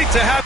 Great to have.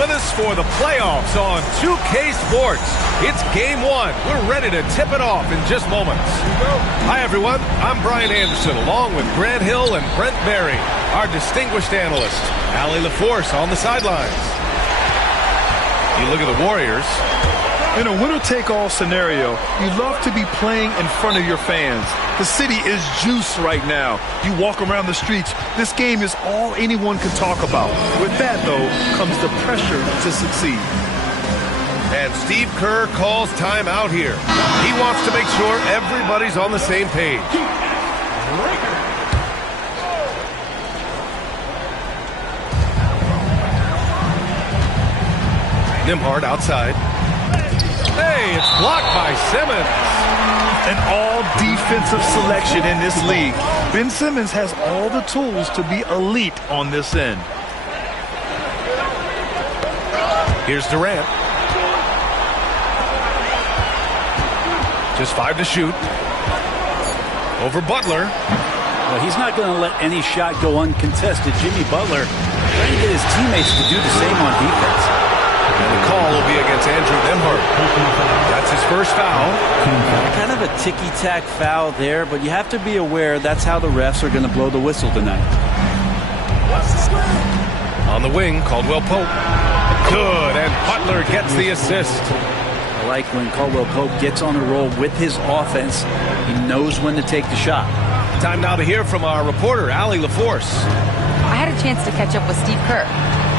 With us for the playoffs on 2K Sports. It's game one. We're ready to tip it off in just moments. Hi, everyone. I'm Brian Anderson, along with Grant Hill and Brent Berry, our distinguished analyst. Allie LaForce on the sidelines. You look at the Warriors. In a winner-take-all scenario, you love to be playing in front of your fans. The city is juiced right now. You walk around the streets, this game is all anyone can talk about. With that, though, comes the pressure to succeed. And Steve Kerr calls time out here. He wants to make sure everybody's on the same page. Nembhard outside. Hey, it's blocked by Simmons. An all-defensive selection in this league. Ben Simmons has all the tools to be elite on this end. Here's Durant. Just 5 to shoot. Over Butler. Well, he's not going to let any shot go uncontested. Jimmy Butler trying to get his teammates to do the same on defense. And the call will be against Andrew Nembhard. That's his first foul. Kind of a ticky-tack foul there, but you have to be aware that's how the refs are going to blow the whistle tonight. On the wing, Caldwell Pope. Good, and Butler gets the assist. I like when Caldwell Pope gets on a roll with his offense. He knows when to take the shot. Time now to hear from our reporter, Allie LaForce. I had a chance to catch up with Steve Kerr.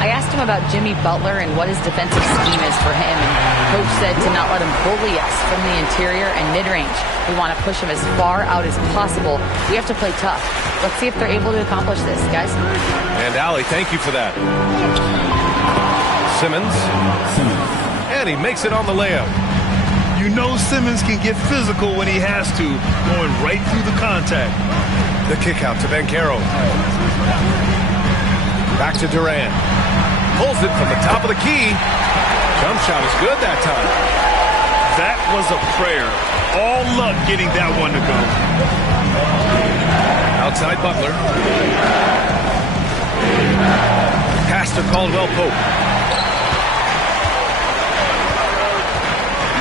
I asked him about Jimmy Butler and what his defensive scheme is for him. And Coach said to not let him bully us from the interior and mid-range. We want to push him as far out as possible. We have to play tough. Let's see if they're able to accomplish this, guys. And Allie, thank you for that. Simmons. And he makes it on the layup. You know Simmons can get physical when he has to, going right through the contact. The kick out to Banchero. Back to Durant. Pulls it from the top of the key. Jump shot is good that time. That was a prayer. All luck getting that one to go. Outside Butler. Pass to Caldwell Pope.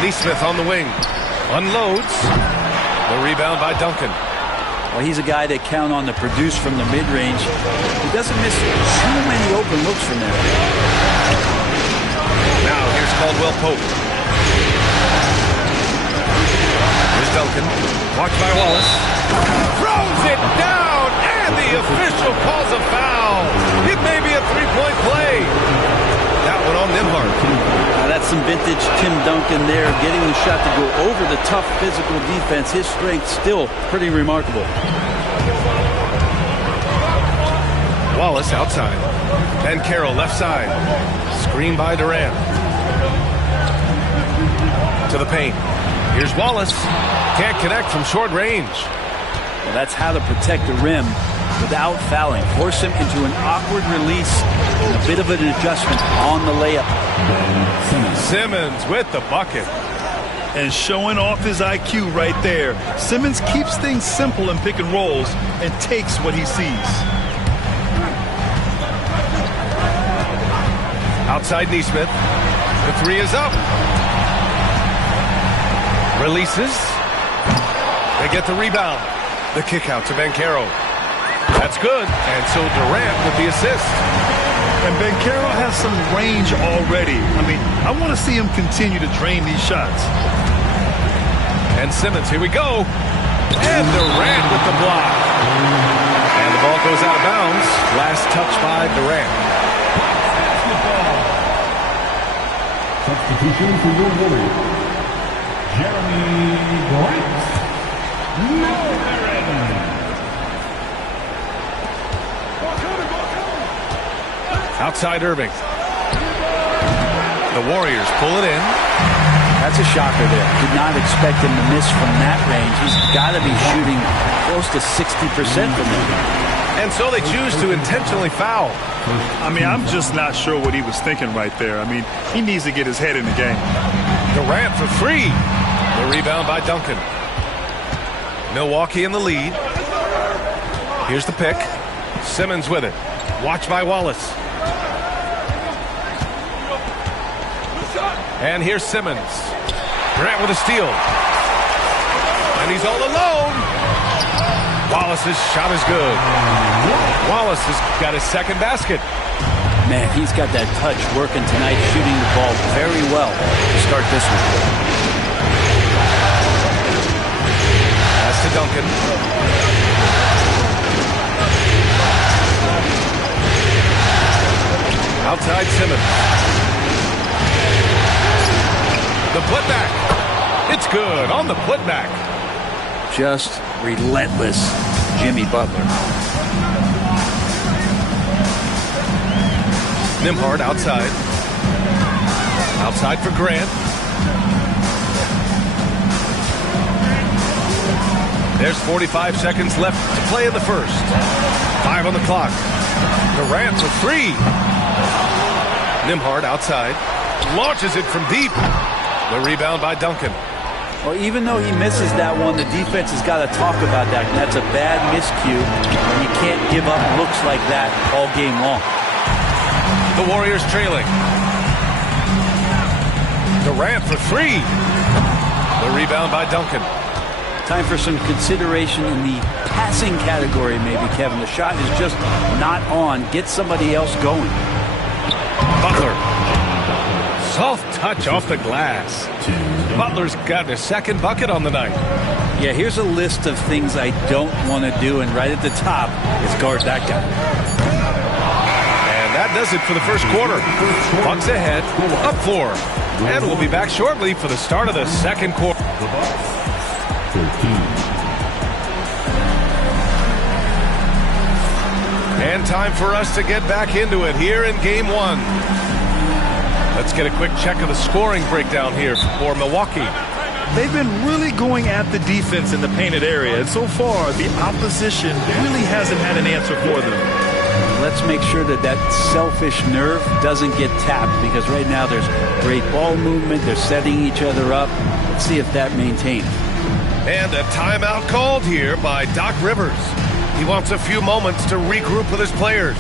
Neesmith on the wing. Unloads. The rebound by Duncan. Well, he's a guy that count on to produce from the mid-range. He doesn't miss too many open looks from there. Now here's Caldwell Pope. Here's Duncan. Watched by Wallace. Throws it down, and the official calls a foul. It may be a three-point play. That one on Nembhard. That's some vintage Tim Duncan there, getting the shot to go over the tough physical defense. His strength still pretty remarkable. Wallace outside. Banchero left side. Screen by Durant. To the paint. Here's Wallace. Can't connect from short range. Well, that's how to protect the rim without fouling. Force him into an awkward release and a bit of an adjustment on the layup. Simmons with the bucket. And showing off his IQ right there. Simmons keeps things simple in pick and rolls and takes what he sees. Outside Nesmith. The three is up. Releases. They get the rebound. The kick out to Banchero. That's good. And so Durant with the assist. And Banchero has some range already. I mean, I want to see him continue to drain these shots. And Simmons, here we go. And Durant with the block. And the ball goes out of bounds. Last touch by Durant. Substitution for your Warriors. Jeremy Grant. Outside Irving. The Warriors pull it in. That's a shocker there. Did not expect him to miss from that range. He's got to be shooting close to 60% from there. And so they choose to intentionally foul. I mean, I'm just not sure what he was thinking right there. I mean, he needs to get his head in the game. Durant for three. The rebound by Duncan. Milwaukee in the lead. Here's the pick. Simmons with it. Watch by Wallace. And here's Simmons. Durant with a steal. And he's all alone. Wallace's shot is good. Wallace has got his second basket. Man, he's got that touch working tonight, shooting the ball very well to start this one. Pass to Duncan. Outside Simmons. The putback. It's good on the putback. Just relentless Jimmy Butler. Nembhard outside. Outside for Grant. There's 45 seconds left to play in the first. 5 on the clock. Durant for three. Nembhard outside. Launches it from deep. The rebound by Duncan. Well, even though he misses that one, the defense has got to talk about that. That's a bad miscue, and you can't give up looks like that all game long. The Warriors trailing. Durant for three. The rebound by Duncan. Time for some consideration in the passing category, maybe, Kevin. The shot is just not on. Get somebody else going. Butler. Soft touch off the glass. Butler's got his second bucket on the night. Yeah, here's a list of things I don't want to do, and right at the top is guard that guy. And that does it for the first quarter. Bucks ahead, up 4. And we'll be back shortly for the start of the second quarter. And time for us to get back into it here in Game 1. Let's get a quick check of the scoring breakdown here for Milwaukee. They've been really going at the defense in the painted area, and so far the opposition really hasn't had an answer for them. Let's make sure that that selfish nerve doesn't get tapped, because right now there's great ball movement. They're setting each other up. Let's see if that maintains. And a timeout called here by Doc Rivers. He wants a few moments to regroup with his players.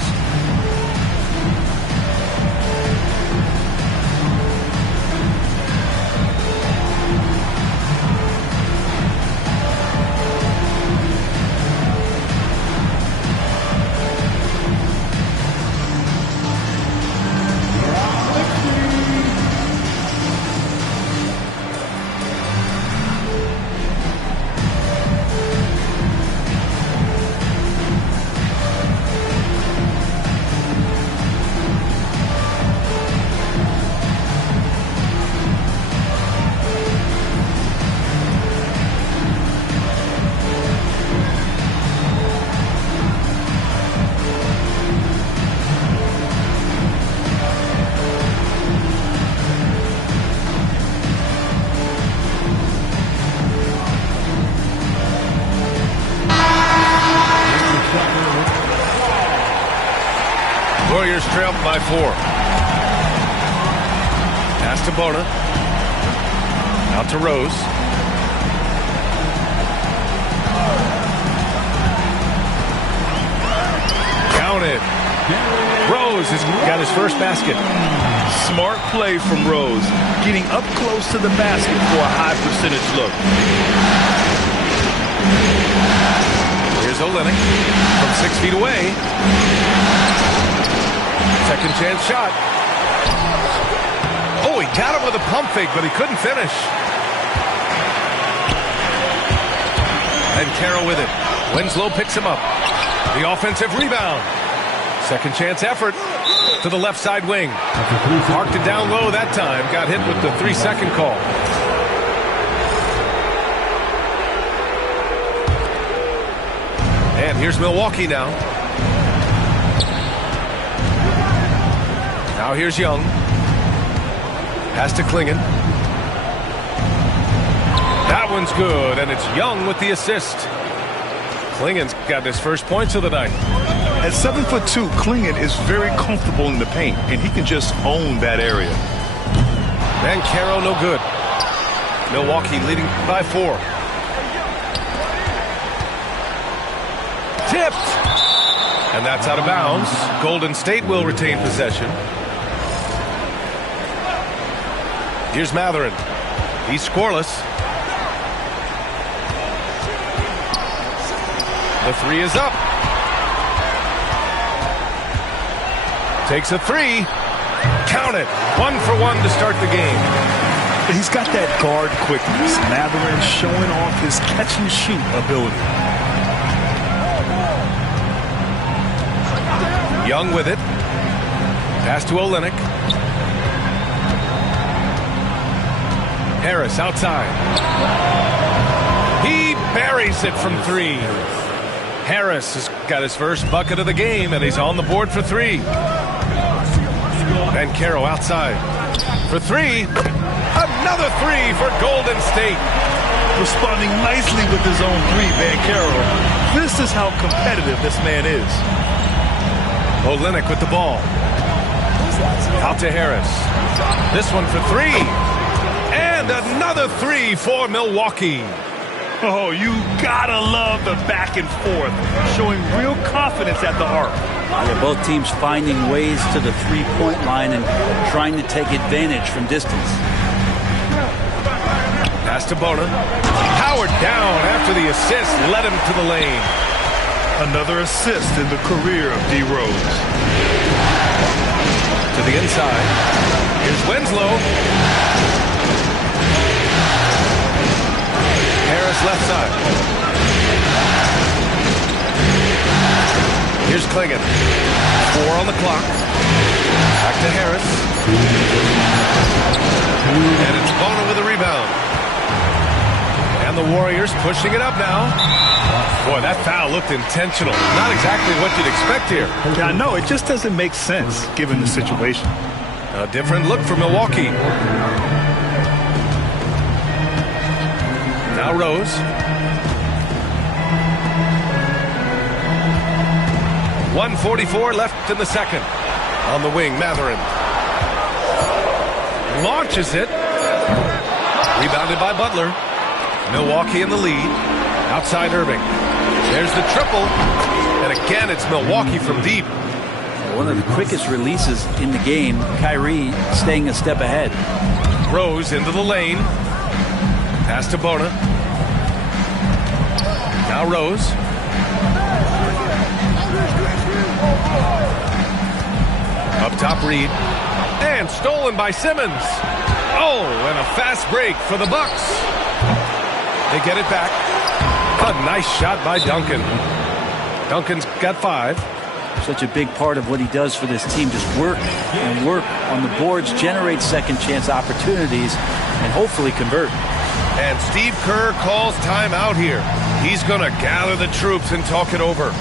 Warriors trail by 4. Pass to Bona. Out to Rose. Counted. Rose has got his first basket. Smart play from Rose, getting up close to the basket for a high percentage look. Here's Olynyk from 6 feet away. Second chance shot. Oh, he got him with a pump fake, but he couldn't finish. And Carroll with it. Winslow picks him up. The offensive rebound. Second chance effort to the left side wing. Marked it down low that time. Got hit with the 3-second call. And here's Milwaukee now. Now here's Young. Pass to Klingon. That one's good, and it's Young with the assist. Klingon's got his first points of the night. At 7'2", Klingon is very comfortable in the paint, and he can just own that area. And Carroll no good. Milwaukee leading by 4. Tipped! And that's out of bounds. Golden State will retain possession. Here's Mathurin. He's scoreless. The 3 is up. Takes a 3. Count it. 1 for 1 to start the game. He's got that guard quickness. Mathurin showing off his catch-and-shoot ability. Young with it. Pass to Olynyk. Harris outside. He buries it from 3. Harris has got his first bucket of the game, and he's on the board for 3. And Carroll outside for 3. Another 3 for Golden State. Responding nicely with his own 3, Banchero. This is how competitive this man is. Olynyk with the ball. Out to Harris. This one for 3. And another 3 for Milwaukee. Oh, you gotta love the back and forth, showing real confidence at the arc. Yeah, both teams finding ways to the three-point line and trying to take advantage from distance. Pass to Bona. Howard down after the assist led him to the lane. Another assist in the career of D. Rose. To the inside. Here's Winslow. Harris left side. Here's Klingon. 4 on the clock. Back to Harris. And it's Bona with a rebound. And the Warriors pushing it up now. Boy, that foul looked intentional. Not exactly what you'd expect here. Yeah, I know. It just doesn't make sense given the situation. A different look for Milwaukee. Now Rose. .144 left in the second. On the wing, Mathurin. Launches it. Rebounded by Butler. Milwaukee in the lead. Outside Irving. There's the triple. And again, it's Milwaukee from deep. One of the quickest releases in the game. Kyrie staying a step ahead. Rose into the lane. Pass to Bona. Now Rose. Up top Reed. And stolen by Simmons. Oh, and a fast break for the Bucks. They get it back. A nice shot by Duncan. Duncan's got 5. Such a big part of what he does for this team. Just work and work on the boards, generate second chance opportunities, and hopefully convert. And Steve Kerr calls timeout here. He's going to gather the troops and talk it over.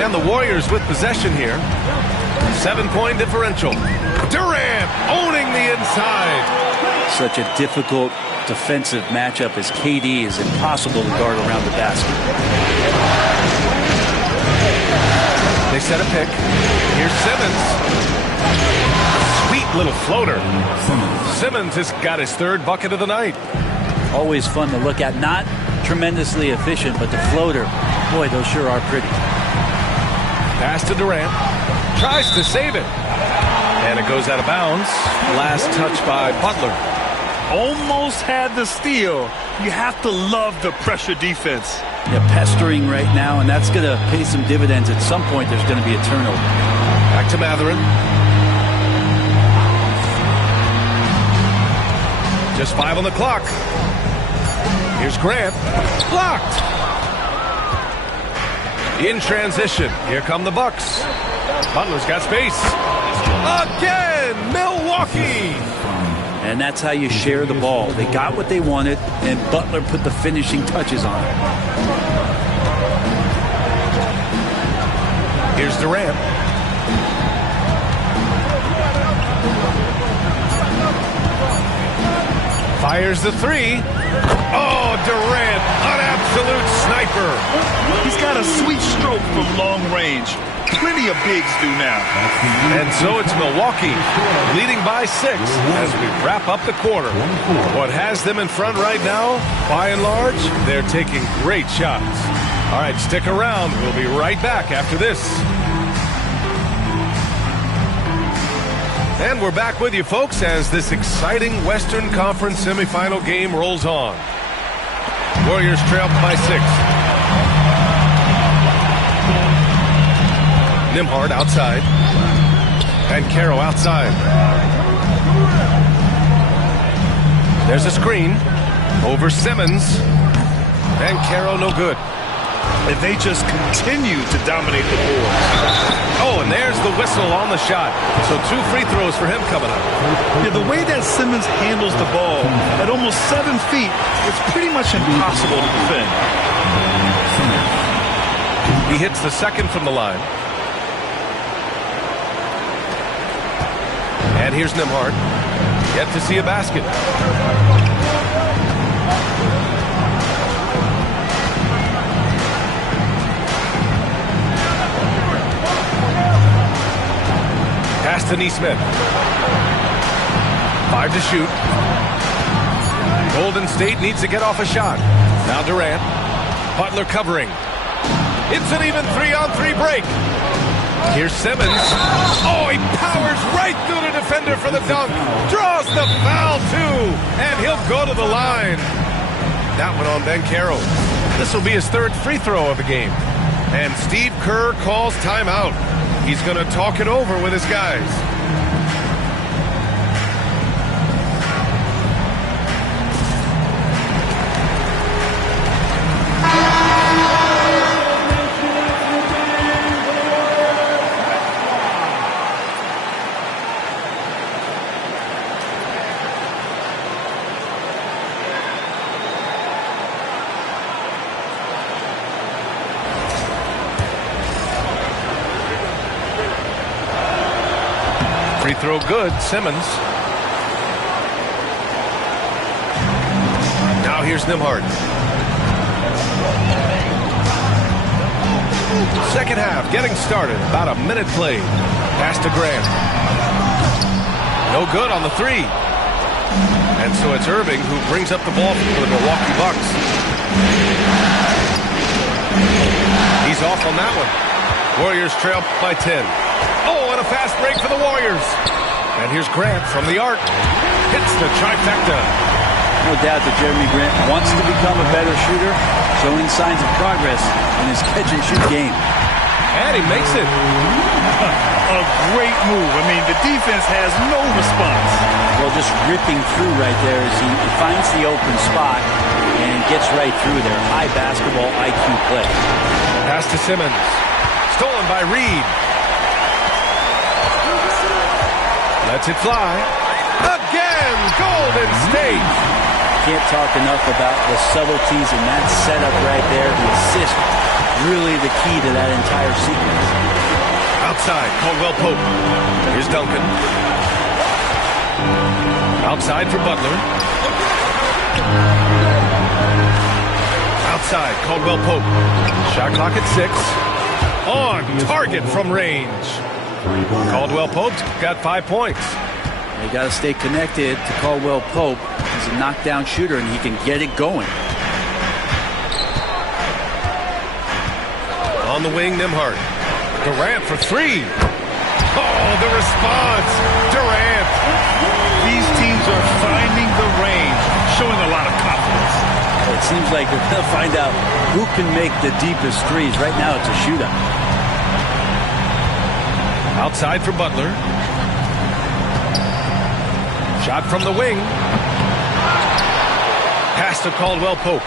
And the Warriors with possession here. 7-point differential. Durant owning the inside. Such a difficult defensive matchup as KD is impossible to guard around the basket. They set a pick. Here's Simmons. Sweet little floater. Simmons has got his third bucket of the night. Always fun to look at. Not tremendously efficient, but the floater, boy, those sure are pretty. Pass to Durant. Tries to save it. And it goes out of bounds. Last touch by Butler. Almost had the steal. You have to love the pressure defense. Yeah, pestering right now, and that's going to pay some dividends. At some point, there's going to be a turnover. Back to Mathurin. Just 5 on the clock. Here's Grant. Blocked. In transition. Here come the Bucks. Butler's got space. Again, Milwaukee. And that's how you share the ball. They got what they wanted, and Butler put the finishing touches on it. Here's Durant. Fires the three. Oh, Durant, an absolute sniper. He's got a sweet stroke from long range. Plenty of bigs do now. And so it's Milwaukee leading by 6 as we wrap up the quarter. What has them in front right now, by and large, they're taking great shots. All right, stick around. We'll be right back after this. And we're back with you, folks, as this exciting Western Conference semifinal game rolls on. Warriors trail by 6. Nembhard outside. And Caro outside. There's a screen over Simmons. And Caro no good. And they just continue to dominate the board. Oh, and there's the whistle on the shot. So 2 free throws for him coming up. Yeah, the way that Simmons handles the ball at almost 7 feet, it's pretty much impossible to defend. He hits the second from the line. And here's Nembhard. Yet to see a basket. Pass to Nesmith. 5 to shoot. Golden State needs to get off a shot. Now Durant. Butler covering. It's an even 3-on-3 break. Here's Simmons. Oh, he powers right through the defender for the dunk. Draws the foul, too. And he'll go to the line. That one on Ben Caro. This will be his 3rd free throw of the game. And Steve Kerr calls timeout. He's going to talk it over with his guys. Free throw good, Simmons. Now here's Nembhard. Second half getting started. About a minute played. Pass to Grant. No good on the 3. And so it's Irving who brings up the ball for the Milwaukee Bucks. He's off on that one. Warriors trail by 10. Oh, and a fast break for the Warriors. And here's Grant from the arc. Hits the trifecta. No doubt that Jeremy Grant wants to become a better shooter, showing signs of progress in his catch-and-shoot game. And he makes it. A great move. I mean, the defense has no response. Well, just ripping through right there as he finds the open spot and gets right through there. High basketball IQ play. Pass to Simmons. Stolen by Reed. Lets it fly. Again, Golden State. Can't talk enough about the subtleties in that setup right there. The assist, really the key to that entire sequence. Outside, Caldwell Pope. Here's Duncan. Outside for Butler. Outside, Caldwell Pope. Shot clock at 6. On target from range. Caldwell Pope's got 5 points. You got to stay connected to Caldwell Pope. He's a knockdown shooter, and he can get it going. On the wing, Nembhard. Durant for 3. Oh, the response. Durant. These teams are finding the range, showing a lot of confidence. It seems like they're going to find out who can make the deepest threes. Right now, it's a shootout. Outside for Butler. Shot from the wing. Pass to Caldwell Pope.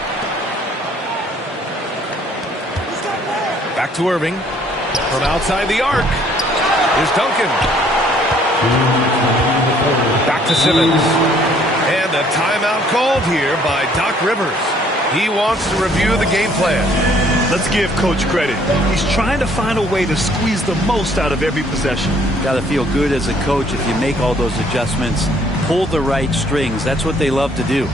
Back to Irving. From outside the arc. Here's Duncan. Back to Simmons. And a timeout called here by Doc Rivers. He wants to review the game plan. Let's give Coach credit. He's trying to find a way to squeeze the most out of every possession. Got to feel good as a coach if you make all those adjustments. Pull the right strings. That's what they love to do.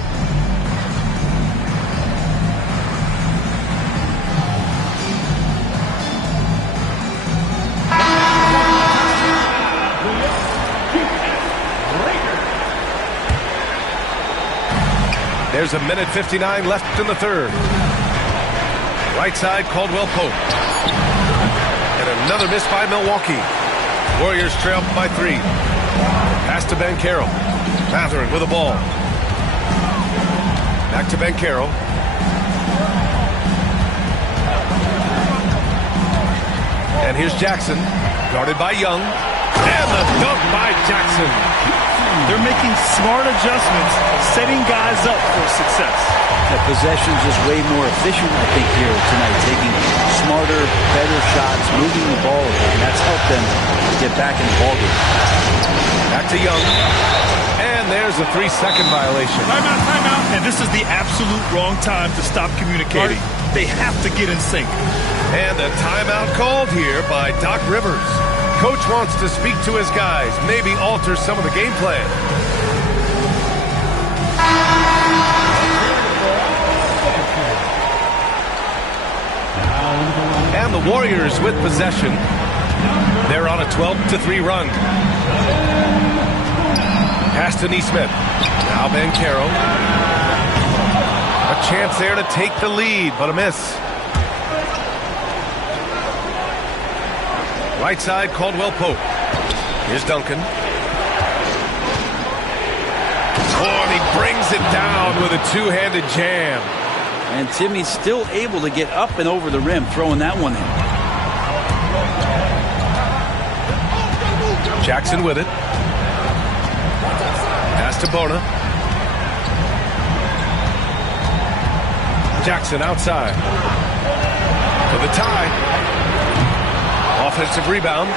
There's a minute 59 left in the third. Right side, Caldwell Pope. And another miss by Milwaukee. Warriors trail by 3. Pass to Banchero. Mathurin with the ball. Back to Banchero. And here's Jackson. Guarded by Young. And the dunk by Jackson. They're making smart adjustments, setting guys up for success. The possession's just way more efficient, I think, here tonight. Taking smarter, better shots, moving the ball, and that's helped them get back in the ballgame. Back to Young. And there's a 3-second violation. Timeout, timeout. And this is the absolute wrong time to stop communicating. They have to get in sync. And a timeout called here by Doc Rivers. Coach wants to speak to his guys, maybe alter some of the game plan. And the Warriors with possession. They're on a 12-3 run. Pass to Nesmith. Now Banchero. A chance there to take the lead, but a miss. Right side, Caldwell Pope. Here's Duncan. Oh, and he brings it down with a two-handed jam. And Timmy's still able to get up and over the rim, throwing that one in. Jackson with it. Pass to Bona. Jackson outside. For the tie. Offensive rebound.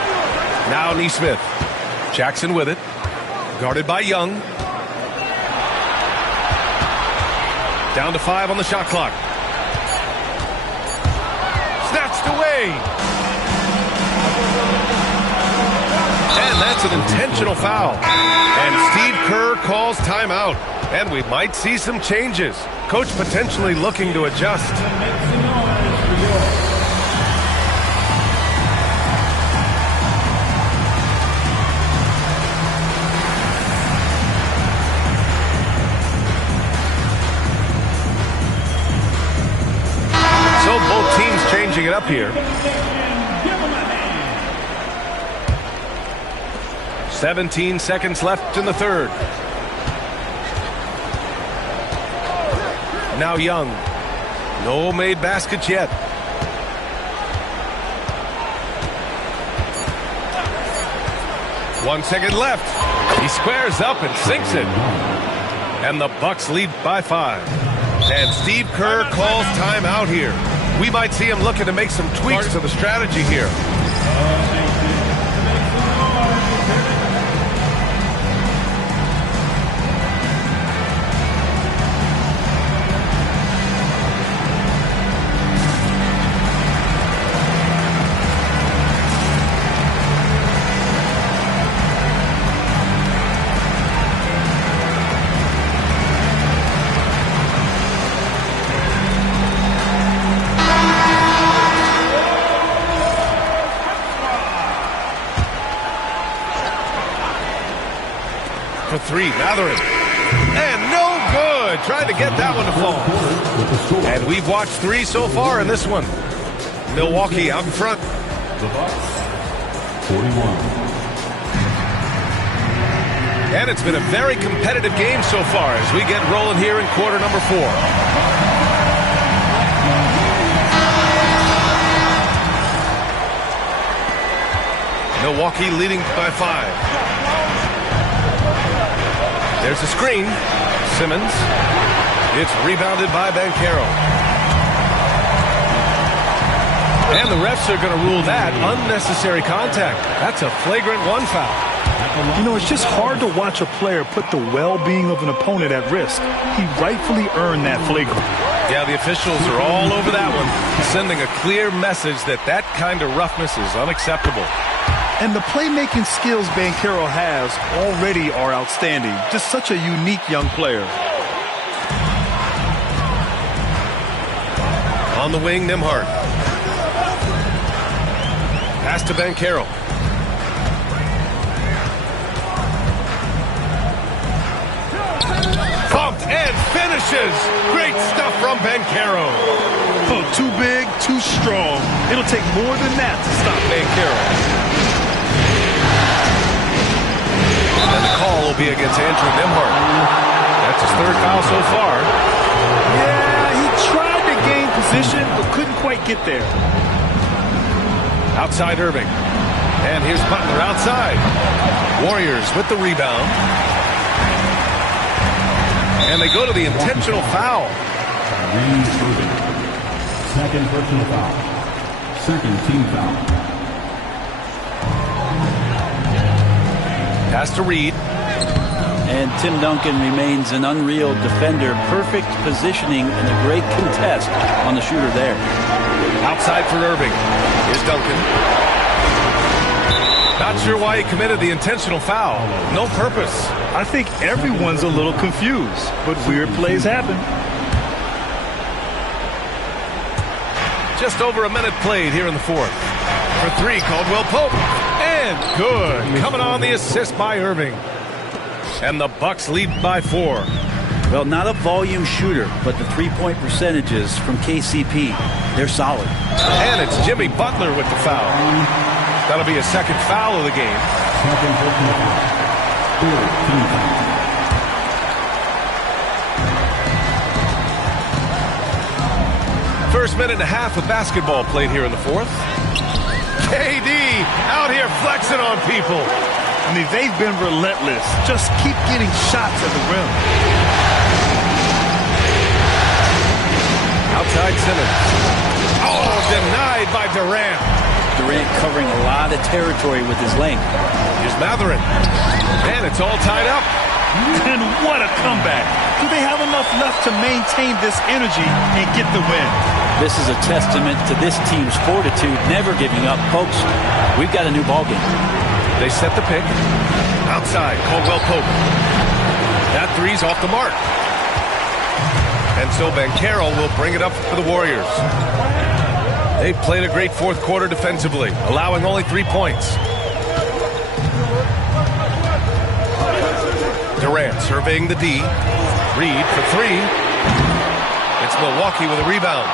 Now Nesmith. Jackson with it. Guarded by Young. Down to 5 on the shot clock. Snatched away. And that's an intentional foul. And Steve Kerr calls timeout. And we might see some changes. Coach potentially looking to adjust. So both teams changing it up here. 17 seconds left in the third. Now Young. No made baskets yet. One second left. He squares up and sinks it. And the Bucks lead by 5. And Steve Kerr calls timeout here. We might see him looking to make some tweaks to the strategy here. for three. Matherin. And no good. Tried to get that one to fall. And we've watched three so far in this one. Milwaukee out in front. The Bucks, 41. And it's been a very competitive game so far as we get rolling here in quarter number 4. Milwaukee leading by 5. There's a screen. Simmons. It's rebounded by Banchero. And the refs are going to rule that unnecessary contact. That's a flagrant 1 foul. You know, it's just hard to watch a player put the well-being of an opponent at risk. He rightfully earned that flagrant. Yeah, the officials are all over that one, sending a clear message that that kind of roughness is unacceptable. And the playmaking skills Banchero has already are outstanding. Just such a unique young player. On the wing, Nembhard. Pass to Banchero. Pumped and finishes. Great stuff from Banchero. Oh, too big, too strong. It'll take more than that to stop Banchero. And the call will be against Andrew Nembhard. That's his 3rd foul so far. Yeah, he tried to gain position, but couldn't quite get there. Outside Irving. And here's Butler outside. Warriors with the rebound. And they go to the intentional foul. Reed Irving. 2nd personal foul. 2nd team foul. Pass to Reed. And Tim Duncan remains an unreal defender. Perfect positioning and a great contest on the shooter there. Outside for Irving. Here's Duncan. Not sure why he committed the intentional foul. No purpose. I think everyone's a little confused, but weird plays happen. Just over a minute played here in the 4th. For 3, Caldwell Pope. And good. Coming on the assist by Irving. And the Bucks lead by 4. Well, not a volume shooter, but the three-point percentages from KCP, they're solid. And it's Jimmy Butler with the foul. That'll be a 2nd foul of the game. 2nd personal foul. 4th team foul. First minute and a half of basketball played here in the 4th. KD out here flexing on people. I mean, they've been relentless. Just keep getting shots at the rim. Outside Simmons. Oh, denied by Durant. Durant covering a lot of territory with his length. Here's Matherin. And it's all tied up. And what a comeback. Do they have enough left to maintain this energy and get the win? This is a testament to this team's fortitude, never giving up. Folks, we've got a new ballgame. They set the pick. Outside, Caldwell Pope. That 3's off the mark. And so Banchero will bring it up for the Warriors. They've played a great 4th quarter defensively, allowing only 3 points. Durant surveying the D. Reed for 3. It's Milwaukee with a rebound.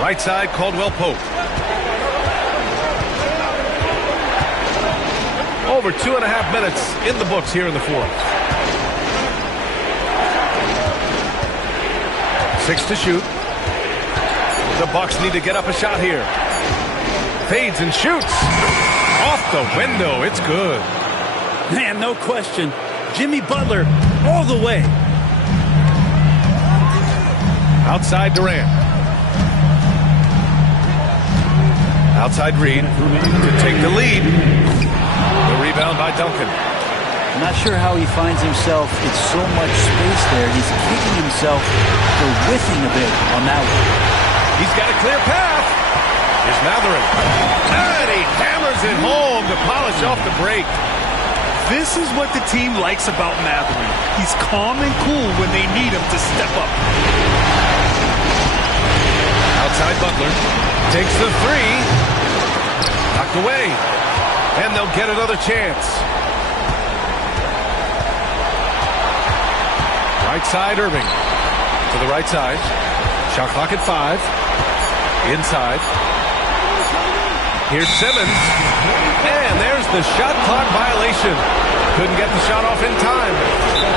Right side, Caldwell Pope. Over 2.5 minutes in the books here in the 4th. 6 to shoot. The Bucks need to get up a shot here. Fades and shoots. Off the window. It's good. Man, no question. Jimmy Butler all the way. Outside Durant. Outside Reed to take the lead. The rebound by Duncan. I'm not sure how he finds himself. It's so much space there. He's kicking himself for whiffing a bit on that one. He's got a clear path. Here's Matherin. And he hammers it home to polish off the break. This is what the team likes about Matherin. He's calm and cool when they need him to step up. Outside Butler. Takes the 3. Knocked away. And they'll get another chance. Right side, Irving. To the right side. Shot clock at 5. Inside. Here's Simmons. And there's the shot clock violation. Couldn't get the shot off in time.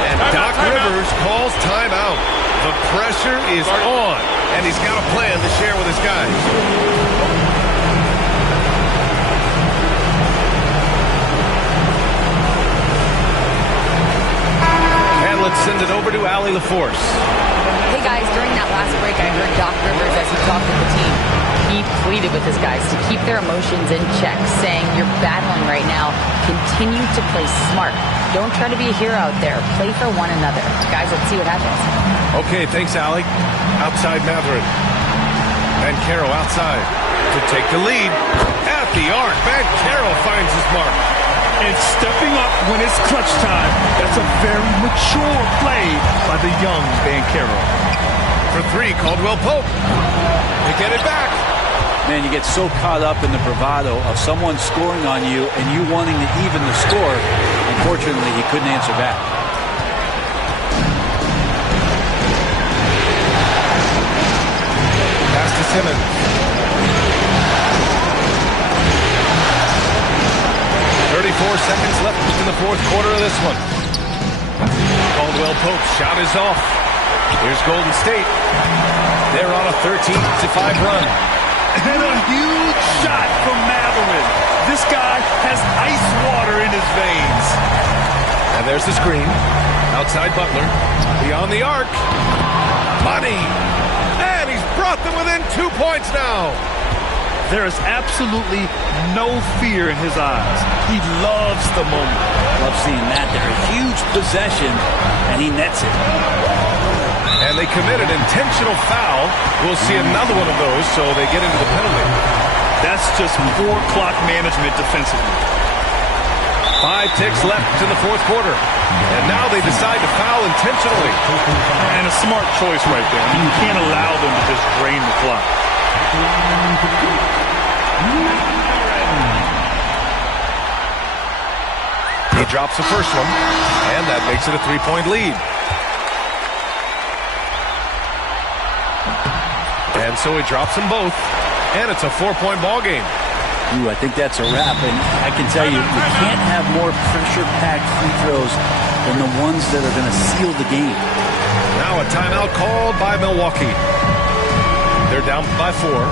And Doc Rivers calls timeout. The pressure is on. And he's got a plan to share with his guys. And let's send it over to Allie LaForce. Hey guys, during that last break, I heard Doc Rivers as he talked with the team. He pleaded with his guys to keep their emotions in check, saying, "You're battling right now. Continue to play smart. Don't try to be a hero out there. Play for one another." Guys, let's see what happens. Okay, thanks, Allie. Outside Matherin. Banchero outside to take the lead. At the arc, Banchero finds his mark. And stepping up when it's clutch time. That's a very mature play by the young Banchero. For 3, Caldwell Pope. They get it back. Man, you get so caught up in the bravado of someone scoring on you and you wanting to even the score. Unfortunately, he couldn't answer back. Pass to Simmons. Seconds left in the fourth quarter of this one. Caldwell Pope's shot is off. Here's Golden State. They're on a 13-5 run. And a huge shot from Matherin. This guy has ice water in his veins. And there's the screen. Outside Butler. Beyond the arc. Money. And he's brought them within 2 points now. There is absolutely no fear in his eyes. He loves the moment. Love seeing that there. A huge possession, and he nets it. And they committed intentional foul. We'll see another one of those, so they get into the penalty. That's just poor clock management defensively. 5 ticks left in the fourth quarter. And now they decide to foul intentionally. And a smart choice right there. I mean, you can't allow them to just drain the clock. He drops the first one, and that makes it a 3-point lead. And so he drops them both, and it's a 4-point ball game. Ooh, I think that's a wrap, and I can tell you, you can't have more pressure-packed free throws than the ones that are going to seal the game. Now a timeout called by Milwaukee. They're down by 4.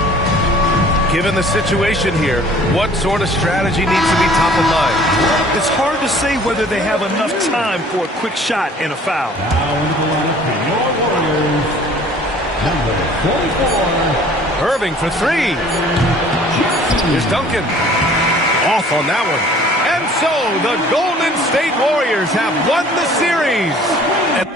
Given the situation here, what sort of strategy needs to be top of mind? It's hard to say whether they have enough time for a quick shot and a foul. Now into the line for your Warriors, number 44. Irving for 3. Here's Duncan. Off on that one. And so the Golden State Warriors have won the series. And